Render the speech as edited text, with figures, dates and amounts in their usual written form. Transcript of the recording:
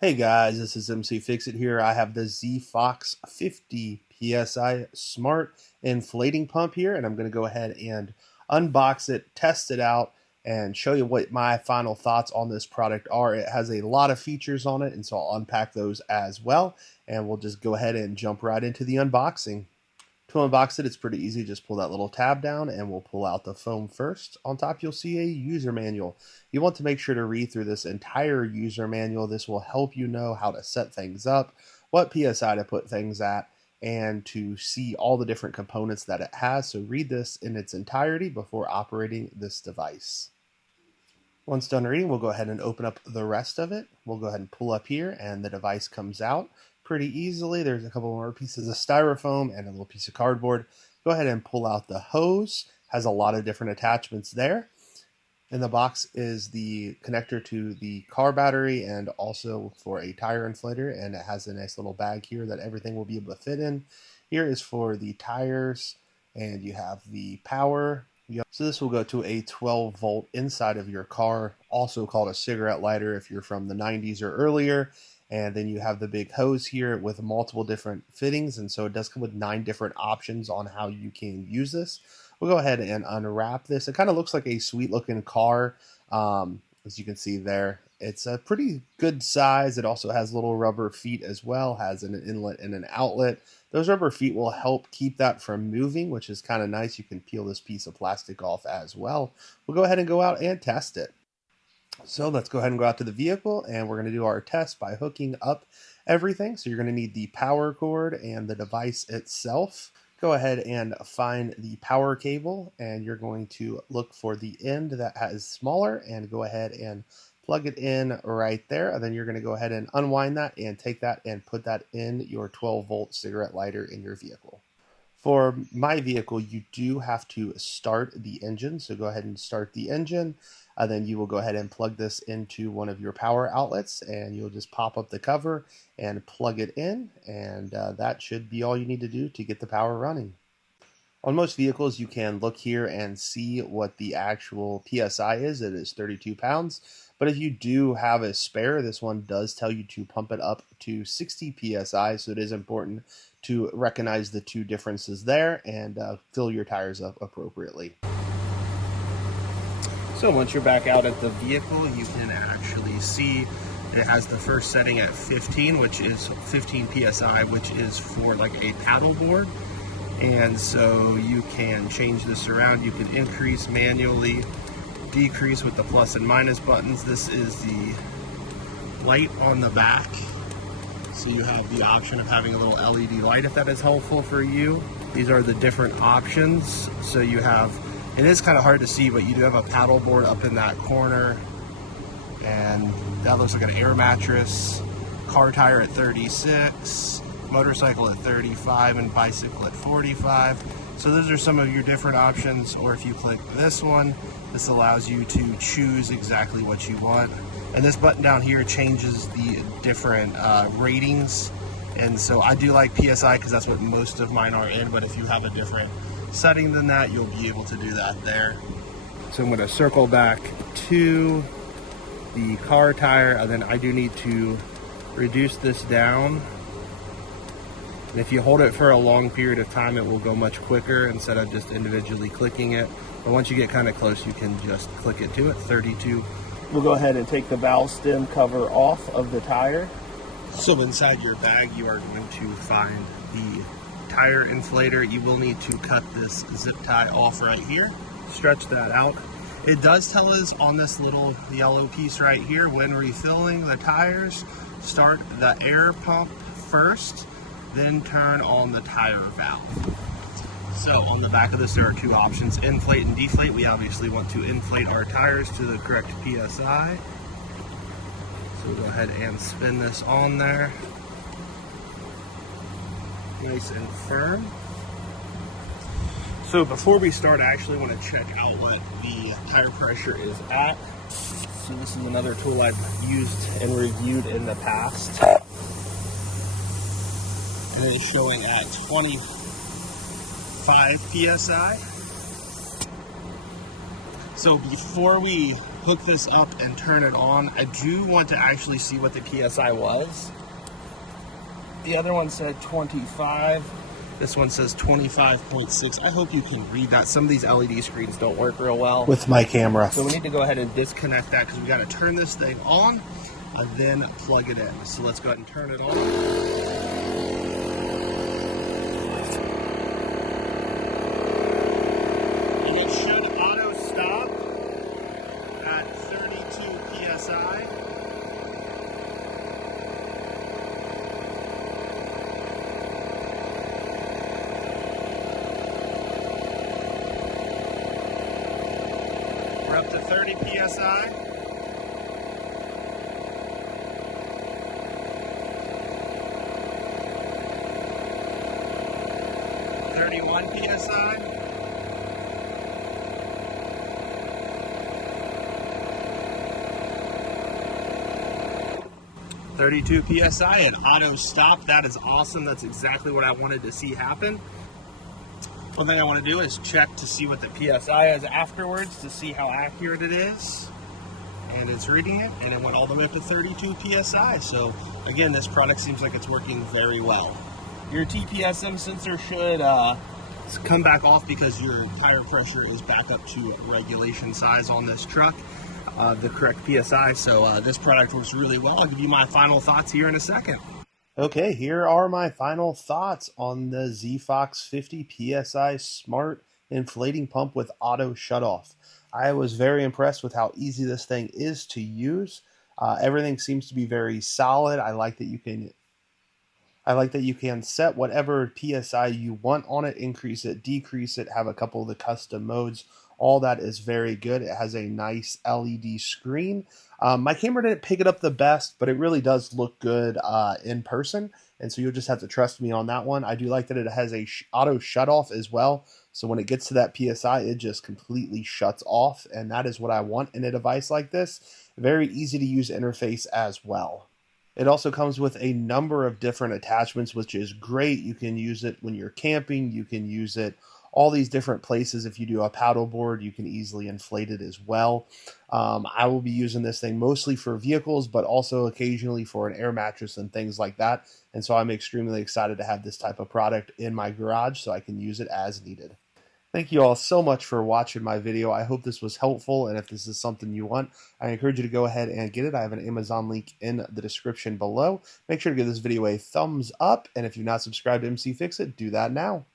Hey guys, this is mcfixit here. I have the ZFOX 50 PSI Smart Inflating Pump here, and I'm going to go ahead and unbox it, test it out, and show you what my final thoughts on this product are. It has a lot of features on it, and so I'll unpack those as well, and we'll just go ahead and jump right into the unboxing. To unbox it, it's pretty easy. Just pull that little tab down and we'll pull out the foam first. On top, you'll see a user manual. You want to make sure to read through this entire user manual. This will help you know how to set things up, what PSI to put things at, and to see all the different components that it has. So read this in its entirety before operating this device. Once done reading, we'll go ahead and open up the rest of it. We'll go ahead and pull up here and the device comes out pretty easily. There's a couple more pieces of styrofoam and a little piece of cardboard. Go ahead and pull out the hose. Has a lot of different attachments there. In the box is the connector to the car battery and also for a tire inflator, and it has a nice little bag here that everything will be able to fit in. Here is for the tires, and you have the power. So this will go to a 12 volt inside of your car, also called a cigarette lighter if you're from the 90s or earlier. And then you have the big hose here with multiple different fittings, and so it does come with 9 different options on how you can use this. We'll go ahead and unwrap this. It kind of looks like a sweet looking car, as you can see there. It's a pretty good size. It also has little rubber feet as well, has an inlet and an outlet. Those rubber feet will help keep that from moving, which is kind of nice. You can peel this piece of plastic off as well. We'll go ahead and go out and test it. So let's go ahead and go out to the vehicle, and we're going to do our test by hooking up everything. So you're going to need the power cord and the device itself. Go ahead and find the power cable, and you're going to look for the end that is smaller and go ahead and plug it in right there. And then you're going to go ahead and unwind that and take that and put that in your 12 volt cigarette lighter in your vehicle. For my vehicle, you do have to start the engine. So go ahead and start the engine. Then you will go ahead and plug this into one of your power outlets, and you'll just pop up the cover and plug it in. And that should be all you need to do to get the power running. On most vehicles, you can look here and see what the actual PSI is. It is 32 pounds. But if you do have a spare, this one does tell you to pump it up to 60 PSI. So it is important to recognize the two differences there and fill your tires up appropriately. So once you're back out at the vehicle, you can actually see it has the first setting at 15, which is 15 PSI, which is for like a paddle board. And so you can change this around. You can increase manually, decrease with the plus and minus buttons. This is the light on the back. So you have the option of having a little LED light if that is helpful for you. These are the different options. So you have, it is kind of hard to see, but you do have a paddle board up in that corner. And that looks like an air mattress. Car tire at 36. Motorcycle at 35 and bicycle at 45. So those are some of your different options. Or if you click this one, this allows you to choose exactly what you want. And this button down here changes the different ratings. And so I do like PSI because that's what most of mine are in, but if you have a different setting than that, you'll be able to do that there. So I'm going to circle back to the car tire, and then I do need to reduce this down. And if you hold it for a long period of time, it will go much quicker instead of just individually clicking it. But once you get kind of close, you can just click it to it, 32. We'll go ahead and take the valve stem cover off of the tire. So inside your bag, you are going to find the tire inflator. You will need to cut this zip tie off right here. Stretch that out. It does tell us on this little yellow piece right here, when refilling the tires, start the air pump first, then turn on the tire valve. So on the back of this, there are two options, inflate and deflate. We obviously want to inflate our tires to the correct PSI. So we'll go ahead and spin this on there. Nice and firm. So before we start, I actually want to check out what the tire pressure is at. So this is another tool I've used and reviewed in the past. And it's showing at 25 PSI. So before we hook this up and turn it on. I do want to actually see what the PSI was. The other one said 25. This one says 25.6. I hope you can read that. Some of these LED screens don't work real well with my camera. So we need to go ahead and disconnect that because we got to turn this thing on and then plug it in. So let's go ahead and turn it on. And it should auto stop at 32 PSI. We're up to 30 PSI. .31 PSI. .32 PSI and auto stop. That is awesome. That's exactly what I wanted to see happen. One thing I want to do is check to see what the PSI is afterwards to see how accurate it is. And it's reading it, and it went all the way up to 32 PSI. So again, this product seems like it's working very well. Your TPSM sensor should come back off because your tire pressure is back up to regulation size on this truck, the correct PSI. So this product works really well. I'll give you my final thoughts here in a second. Okay, here are my final thoughts on the ZFOX 50 PSI Smart Inflating Pump with Auto-Shutoff. I was very impressed with how easy this thing is to use. Everything seems to be very solid. I like that you can set whatever PSI you want on it, increase it, decrease it, have a couple of the custom modes. All that is very good. It has a nice LED screen. My camera didn't pick it up the best, but it really does look good in person. And so you'll just have to trust me on that one. I do like that it has a auto shut off as well. So when it gets to that PSI, it just completely shuts off. And that is what I want in a device like this. Very easy to use interface as well. It also comes with a number of different attachments, which is great. You can use it when you're camping. You can use it all these different places. If you do a paddleboard, you can easily inflate it as well. I will be using this thing mostly for vehicles, but also occasionally for an air mattress and things like that. And so I'm extremely excited to have this type of product in my garage so I can use it as needed. Thank you all so much for watching my video. I hope this was helpful, and if this is something you want, I encourage you to go ahead and get it. I have an Amazon link in the description below. Make sure to give this video a thumbs up, and if you've not subscribed to mcfixit, do that now.